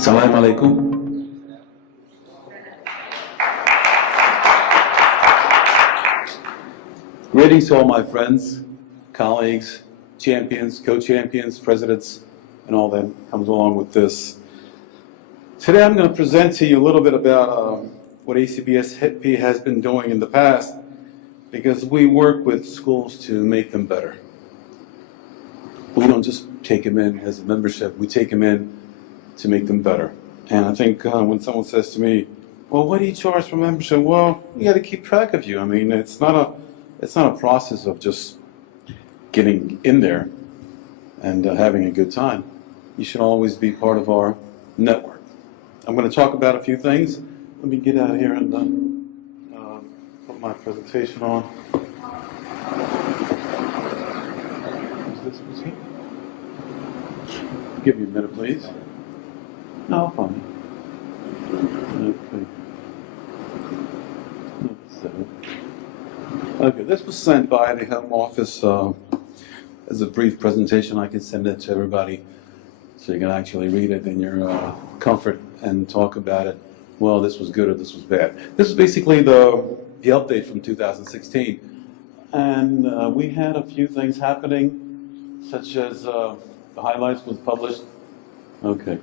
Assalamu alaikum. Greetings to all my friends, colleagues, champions, co-champions, presidents, and all that comes along with this. Today I'm going to present to you a little bit about what ACBSP has been doing in the past, because we work with schools to make them better. We don't just take them in as a membership, we take them in to make them better. And I think when someone says to me, well, what do you charge for membership? Well, we got to keep track of you. I mean, it's not a process of just getting in there and having a good time. You should always be part of our network. I'm going to talk about a few things. Let me get out of here and put my presentation on. Is this what's here? Give me a minute, please. No, fine. Okay, this was sent by the Home Office as a brief presentation. I can send it to everybody so you can actually read it in your comfort and talk about it. Well, this was good or this was bad. This is basically the update from 2016. And we had a few things happening, such as the highlights was published. Okay.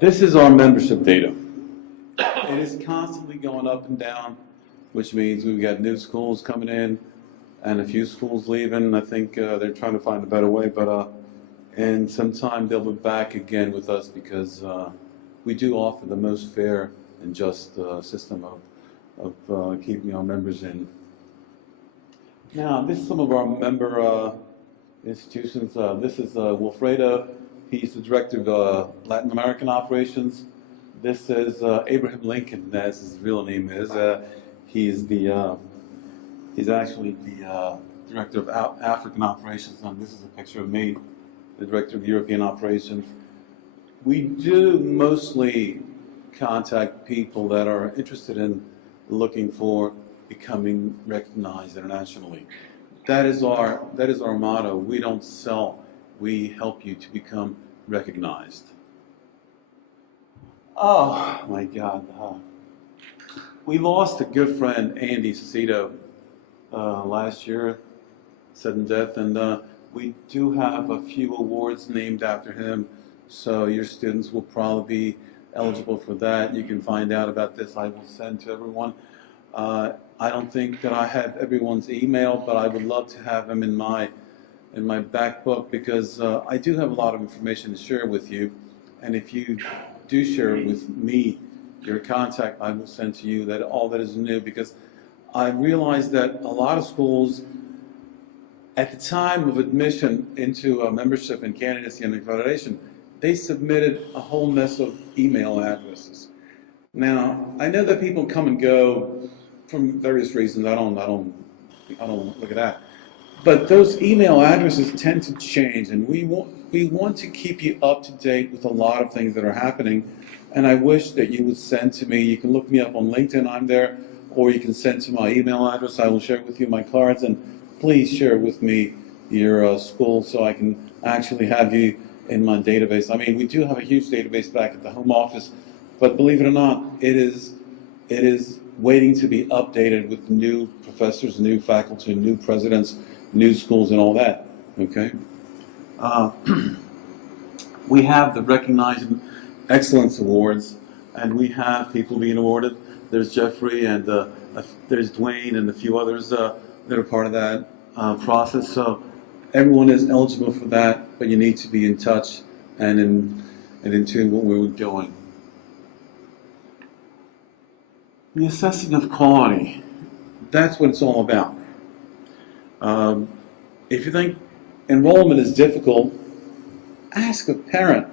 This is our membership data. It is constantly going up and down, which means we've got new schools coming in and a few schools leaving. I think they're trying to find a better way, but and sometime they'll be back again with us because we do offer the most fair and just system of keeping our members in. Now, this is some of our member institutions. This is Wilfredo. He's the director of Latin American operations. This is Abraham Lincoln, as his real name is. He's actually the director of African operations, and this is a picture of me, the director of European operations. We do mostly contact people that are interested in looking for becoming recognized internationally. That is our motto. We don't sell. We help you to become recognized. Oh my God. We lost a good friend, Andy Cicito, last year, sudden death, and we do have a few awards named after him, so your students will probably be eligible for that. You can find out about this. I will send to everyone. I don't think that I have everyone's email, but I would love to have them in my back book, because I do have a lot of information to share with you, and if you do share with me your contact, I will send to you that all that is new, because I realized that a lot of schools at the time of admission into a membership and candidacy and accreditation, they submitted a whole mess of email addresses. Now, I know that people come and go from various reasons. I don't look at that. But those email addresses tend to change, and we want to keep you up to date with a lot of things that are happening. And I wish that you would send to me. You can look me up on LinkedIn, I'm there, or you can send to my email address. I will share with you my cards, and please share with me your school so I can actually have you in my database. I mean, we do have a huge database back at the Home Office, but believe it or not, it is waiting to be updated with new professors, new faculty, new presidents, new schools, and all that. Okay. We have the Recognizing Excellence Awards, and we have people being awarded. There's Jeffrey, and there's Dwayne, and a few others that are part of that process. So everyone is eligible for that, but you need to be in touch and in tune with what we're doing. The assessing of quality, that's what it's all about. If you think enrollment is difficult, ask a parent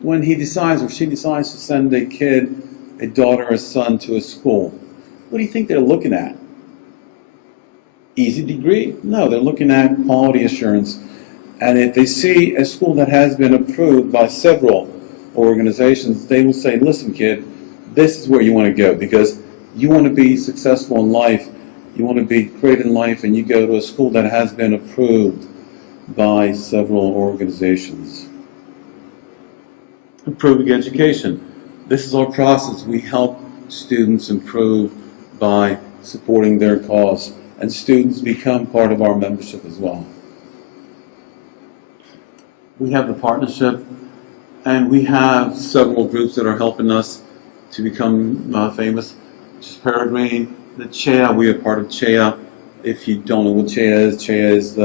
when he decides or she decides to send a kid, a daughter or a son to a school. What do you think they're looking at? Easy degree? No, they're looking at quality assurance. And if they see a school that has been approved by several organizations, they will say, listen kid, this is where you want to go, because you want to be successful in life, you want to be great in life, and you go to a school that has been approved by several organizations. Improving education. This is our process. We help students improve by supporting their cause, and students become part of our membership as well. We have the partnership, and we have several groups that are helping us to become famous. Just Peregrine, the CHEA, we are part of CHEA. If you don't know what CHEA is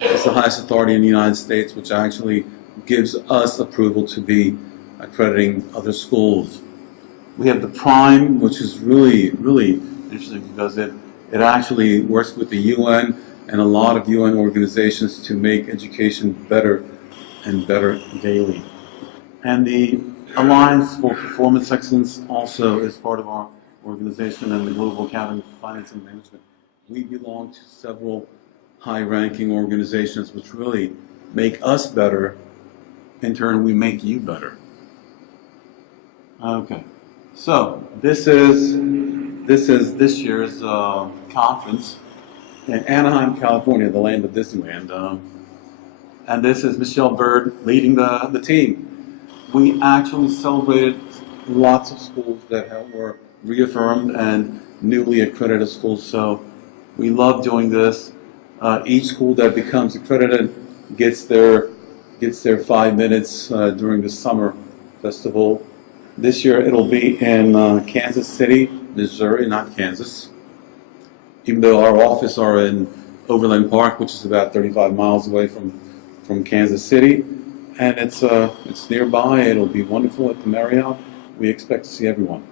it's the highest authority in the United States, which actually gives us approval to be accrediting other schools. We have the Prime, which is really, really interesting because it actually works with the UN and a lot of UN organizations to make education better and better daily. And the Alliance for Performance Excellence also is part of our organization, and the Global Academy for Finance and Management. We belong to several high-ranking organizations which really make us better. In turn, we make you better. Okay, so this is this year's conference in Anaheim, California, the land of Disneyland. And this is Michelle Bird leading the team. We actually celebrated lots of schools that were reaffirmed and newly accredited schools. So we love doing this. Each school that becomes accredited gets their 5 minutes during the summer festival. This year it'll be in Kansas City, Missouri, not Kansas. Even though our office are in Overland Park, which is about 35 miles away from Kansas City, and it's nearby. It'll be wonderful at the Marriott. We expect to see everyone.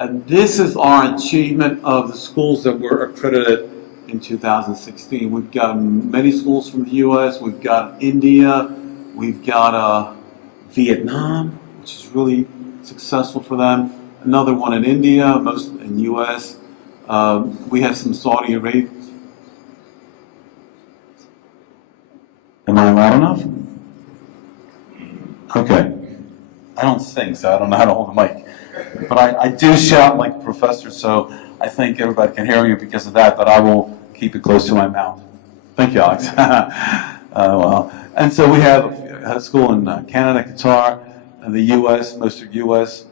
And this is our achievement of the schools that were accredited in 2016. We've got many schools from the U.S. We've got India. We've got Vietnam, which is really successful for them. Another one in India, most in the U.S. We have some Saudi Arabia. Am I loud enough? Okay. I don't sing, so I don't know how to hold the mic. But I do shout like a professor, so I think everybody can hear me because of that, but I will keep it close to my mouth. Thank you, Alex. Well, and so we have a school in Canada, Qatar, and the U.S., most of U.S.,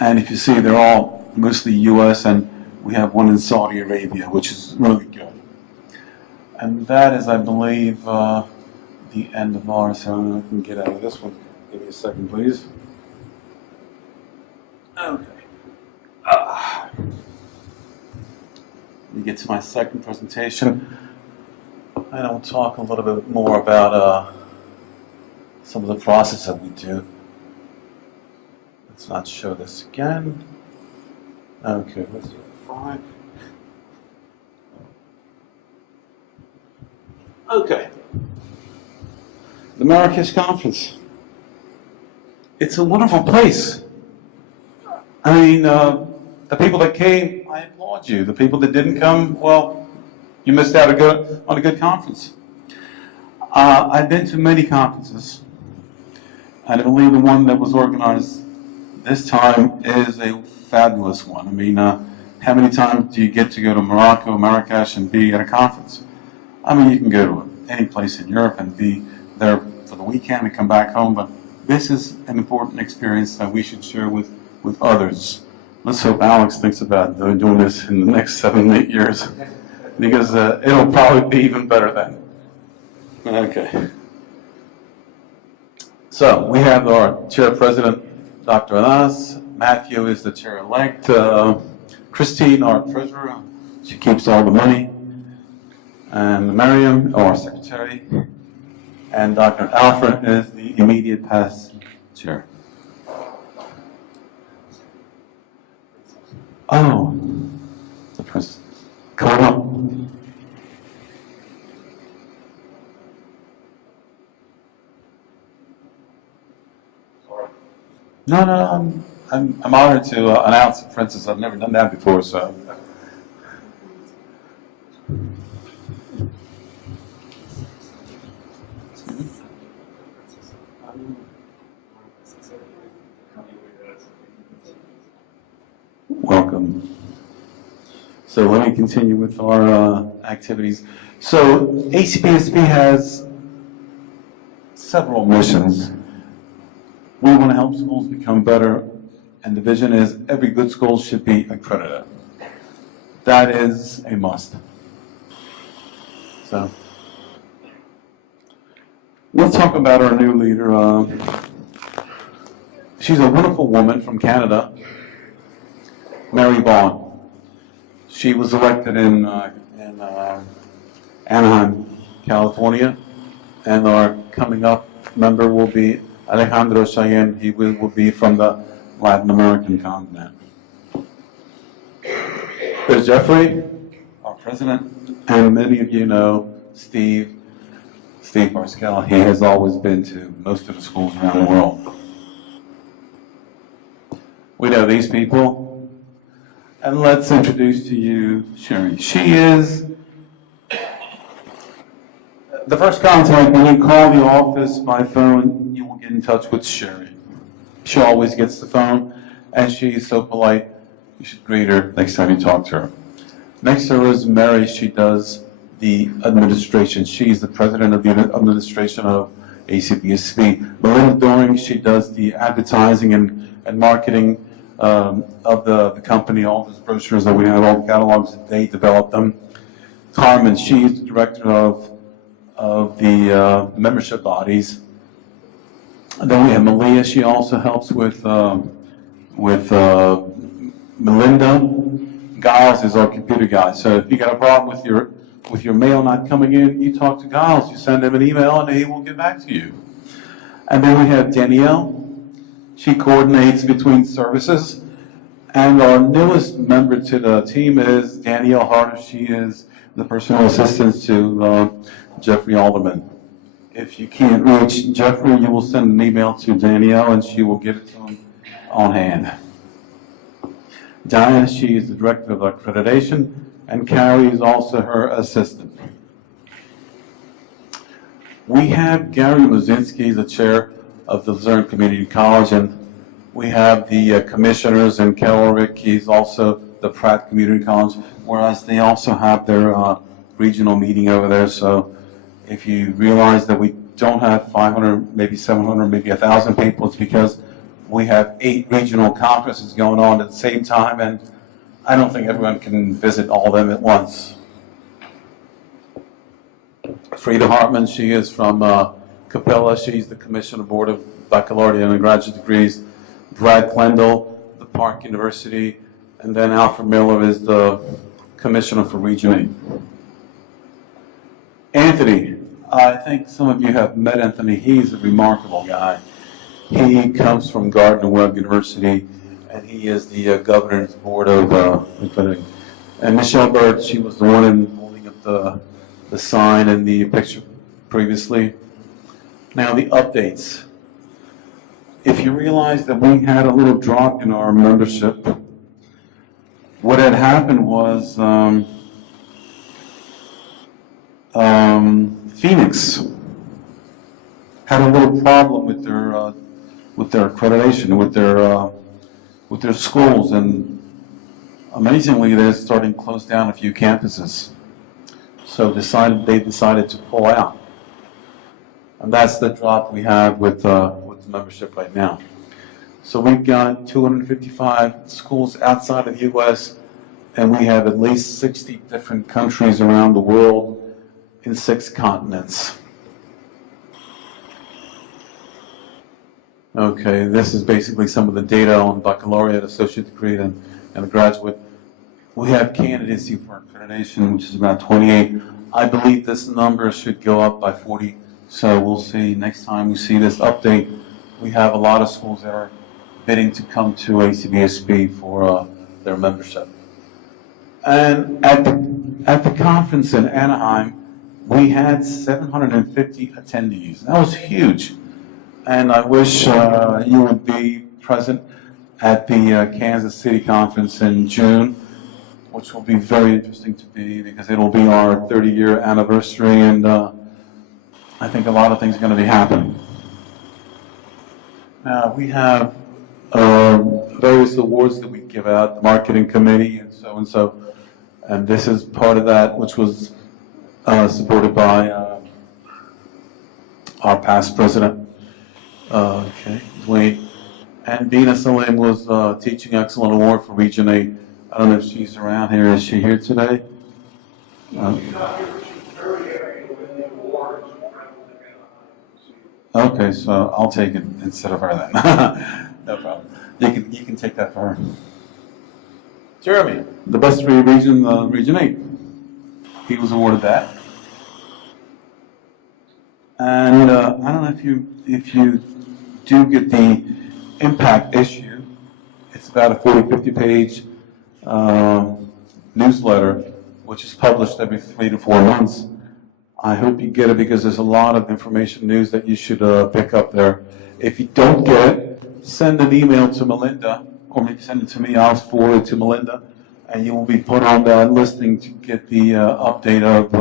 and if you see, they're all mostly U.S., and we have one in Saudi Arabia, which is really good. And that is, I believe, the end of ours, so I can get out of this one. Give me a second, please. Okay. Let me get to my second presentation, and I'll talk a little bit more about some of the process that we do. Let's not show this again. Okay, let's do 5. Okay. The Marrakesh Conference. It's a wonderful place. I mean, the people that came, I applaud you. The people that didn't come, well, you missed out on a good conference. I've been to many conferences, and I believe the one that was organized this time is a fabulous one. I mean, how many times do you get to go to Morocco, Marrakesh, and be at a conference? I mean, you can go to any place in Europe and be there for the weekend and come back home, but this is an important experience that we should share with others. Let's hope Alex thinks about doing this in the next 7, 8 years, because it'll probably be even better then. Okay. So we have our chair president, Dr. Anas. Matthew is the chair-elect. Christine, our treasurer, she keeps all the money. And Miriam, our secretary. And Dr. Alfred is the immediate past chair. Oh, the president. Come on up. No, I'm honored to announce the princess. I've never done that before, so. Welcome. So let me continue with our activities. So ACPSP has several missions. We want to help schools become better, and the vision is every good school should be accredited. That is a must. So, let's talk about our new leader. She's a wonderful woman from Canada, Mary Vaughn. She was elected in Anaheim, California, and our coming up member will be Alejandro Cheyenne. He will be from the Latin American continent. There's Jeffrey, our president, and many of you know Steve Barskell. He has always been to most of the schools around the world. We know these people, and let's introduce to you Sherry. She is the first contact. When you call the office by phone, you will get in touch with Sherry. She always gets the phone, and she's so polite. You should greet her next time you talk to her. Next to her is Mary. She does the administration. She's the president of the administration of ACBSB. Melinda Doring, she does the advertising and marketing of the company, all those brochures that we have, all the catalogs, they develop them. Carmen, she's the director of the membership bodies. And then we have Malia. She also helps with Melinda. Giles is our computer guy. So if you got a problem with your mail not coming in, you talk to Giles. You send him an email, and he will get back to you. And then we have Danielle. She coordinates between services. And our newest member to the team is Danielle Harder. She is the personal assistant to Jeffrey Alderman. If you can't reach Jeffrey, you will send an email to Danielle, and she will get it to him on hand. Diana, she is the director of accreditation, and Carrie is also her assistant. We have Gary Muzinski, the chair of the Luzerne Community College, and we have the commissioners, and Carol Rick, he's also the Pratt Community College, whereas they also have their regional meeting over there. So if you realize that we don't have 500, maybe 700, maybe 1,000 people, it's because we have 8 regional conferences going on at the same time, and I don't think everyone can visit all of them at once. Frida Hartman, she is from Capella. She's the Commissioner Board of Baccalaureate and Graduate Degrees. Brad Klendel, the Park University, and then Alfred Miller is the Commissioner for Region 8. Anthony, I think some of you have met Anthony. He's a remarkable guy. He comes from Gardner-Webb University, and he is the governor's board of and Michelle Bird, she was the one holding up the sign and the picture previously. Now the updates. If you realize that we had a little drop in our membership, what had happened was Phoenix had a little problem with their accreditation, with their schools, and amazingly, they're starting to close down a few campuses. So they decided to pull out, and that's the drop we have with the membership right now. So we've got 255 schools outside of the U.S., and we have at least 60 different countries around the world in 6 continents. Okay, this is basically some of the data on baccalaureate, associate degree, and the graduate. We have candidacy for accreditation, which is about 28. I believe this number should go up by 40, so we'll see next time we see this update. We have a lot of schools that are bidding to come to ACBSB for their membership. And at the conference in Anaheim, we had 750 attendees. That was huge. And I wish you would be present at the Kansas City conference in June, which will be very interesting to be because it'll be our 30-year anniversary, and I think a lot of things are going to be happening. Now, we have various awards that we give out, the marketing committee and so, and this is part of that, which was supported by our past president, okay, Dwayne. And Dina Salim was Teaching Excellent Award for Region 8. I don't know if she's around here. Is she here today? She's not here, but she's very happy to win the award. Okay, so I'll take it instead of her then. No problem. You can take that for her. Jeremy, the best region, Region 8. He was awarded that. And I don't know if you do get the impact issue. It's about a 40-50 page newsletter, which is published every 3 to 4 months. I hope you get it because there's a lot of information news that you should pick up there. If you don't get it, send an email to Melinda, or maybe send it to me. I'll forward it to Melinda, and you will be put on that listing to get the update of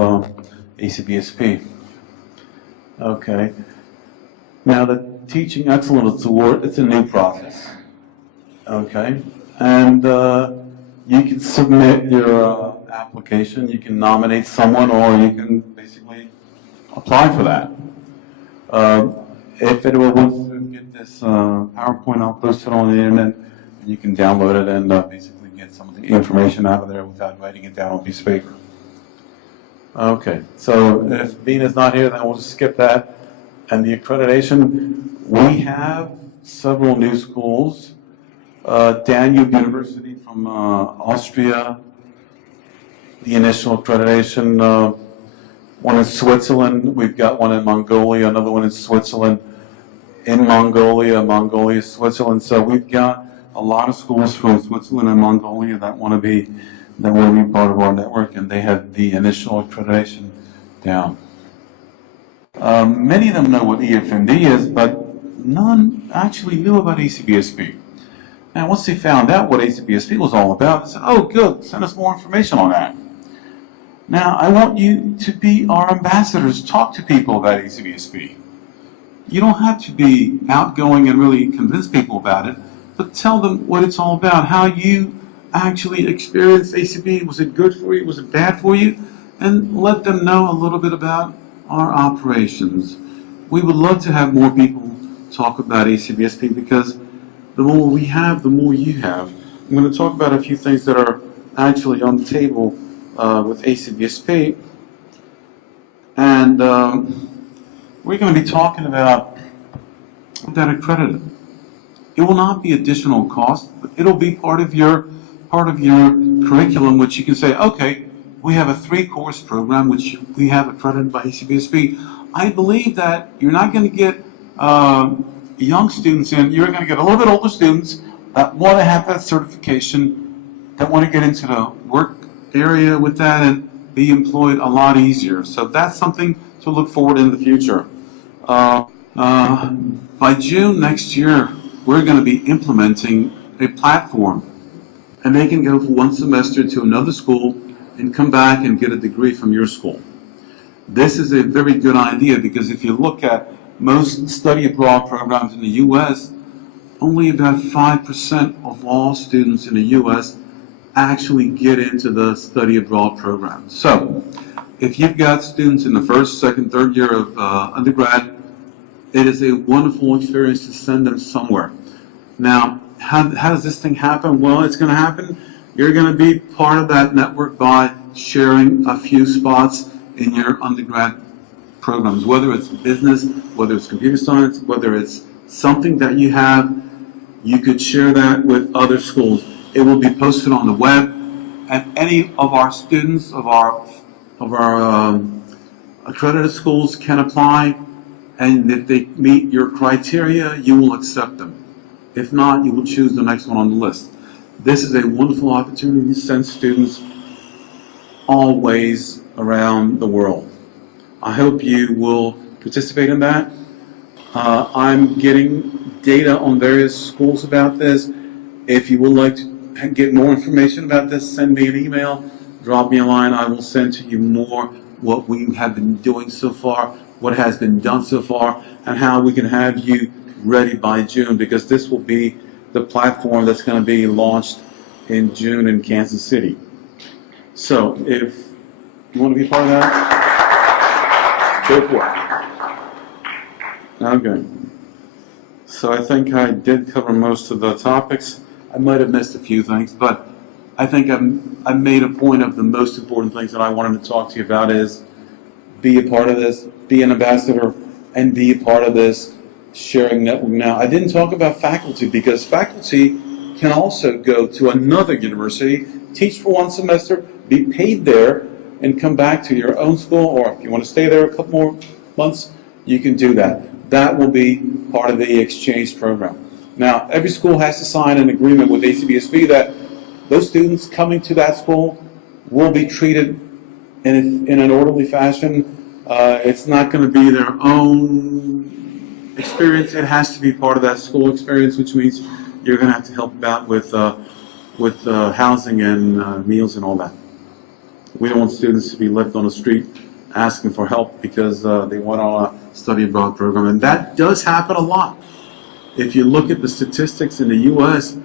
ACBSP. Okay. Now the Teaching Excellence Award, it's a new process. Okay. And you can submit your application, you can nominate someone, or you can basically apply for that. If anyone wants to get this PowerPoint, I'll post it on the internet, and you can download it and basically get some of the information out of there without writing it down on a piece of paper. Okay, so if Dean is not here, then we'll just skip that. And the accreditation, we have several new schools. Danube University from Austria, the initial accreditation, one in Switzerland, we've got one in Mongolia, another one in Switzerland, in Mongolia, Switzerland. So we've got a lot of schools from Switzerland and Mongolia that want to be part of our network, and they have the initial accreditation down. Many of them know what EFMD is, but none actually knew about ACBSP. And once they found out what ACBSP was all about, they said, oh, good, send us more information on that. Now, I want you to be our ambassadors, talk to people about ACBSP. You don't have to be outgoing and really convince people about it, but tell them what it's all about, how you actually experienced ACB. Was it good for you? Was it bad for you? And let them know a little bit about our operations. We would love to have more people talk about ACBSP because the more we have, the more you have. I'm going to talk about a few things that are actually on the table with ACBSP. And we're going to be talking about that accredited. It will not be additional cost, but it'll be part of your curriculum, which you can say, okay, we have a 3-course program which we have accredited by ACBSP. I believe that you're not going to get young students in, you're going to get a little bit older students that want to have that certification, that want to get into the work area with that and be employed a lot easier. So that's something to look forward in the future. By June next year, we're going to be implementing a platform, and they can go for 1 semester to another school and come back and get a degree from your school. This is a very good idea because if you look at most study abroad programs in the U.S., only about 5% of all students in the U.S. actually get into the study abroad program. So, if you've got students in the first, second, third year of undergrad, it is a wonderful experience to send them somewhere. Now, how does this thing happen? Well, it's going to happen. You're going to be part of that network by sharing a few spots in your undergrad programs, whether it's business, whether it's computer science, whether it's something that you have, you could share that with other schools. It will be posted on the web, and any of our students of our accredited schools can apply, and if they meet your criteria, you will accept them. If not, you will choose the next one on the list. This is a wonderful opportunity to send students all ways around the world. I hope you will participate in that. I'm getting data on various schools about this. If you would like to get more information about this, send me an email, drop me a line. I will send to you more what we have been doing so far, what has been done so far, and how we can have you ready by June, because this will be the platform that's going to be launched in June in Kansas City. So if you want to be part of that, go for it. Okay. So I think I did cover most of the topics. I might have missed a few things, but I think I made a point of the most important things that I wanted to talk to you about is be a part of this, be an ambassador, and be a part of this sharing network. Now, I didn't talk about faculty because faculty can also go to another university, teach for one semester, be paid there, and come back to your own school, or if you want to stay there a couple more months, you can do that. That will be part of the exchange program. Now, every school has to sign an agreement with ACBSB that those students coming to that school will be treated in an orderly fashion. It's not going to be their own experience. It has to be part of that school experience, which means you're going to have to help out with housing and meals and all that. We don't want students to be left on the street asking for help because they want on a study abroad program. And that does happen a lot. If you look at the statistics in the U.S.,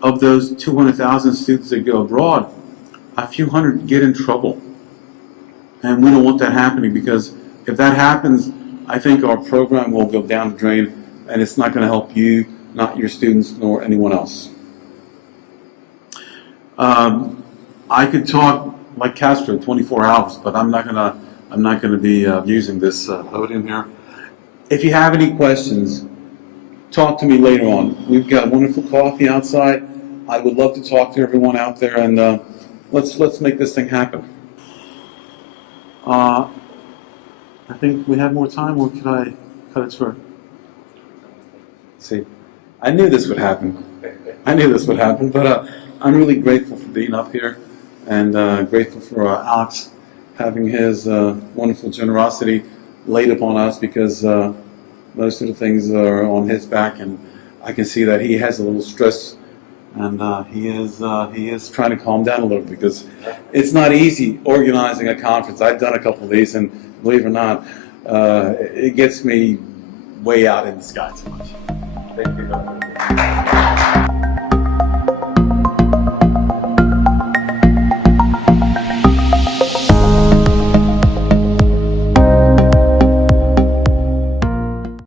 of those 200,000 students that go abroad, a few hundred get in trouble. And we don't want that happening because if that happens, I think our program will go down the drain and it's not going to help you, not your students, nor anyone else. I could talk like Castro 24 hours, but I'm not gonna be using this podium here. If you have any questions, talk to me later on. We've got wonderful coffee outside. I would love to talk to everyone out there, and let's make this thing happen. I think we have more time, or could I cut it short? See, I knew this would happen. But I'm really grateful for being up here, and grateful for Alex having his wonderful generosity laid upon us, because most of the things are on his back, and I can see that he has a little stress, and he is trying to calm down a little, because it's not easy organizing a conference. I've done a couple of these, and believe it or not, it gets me way out in the sky too much. Thank you, Dr.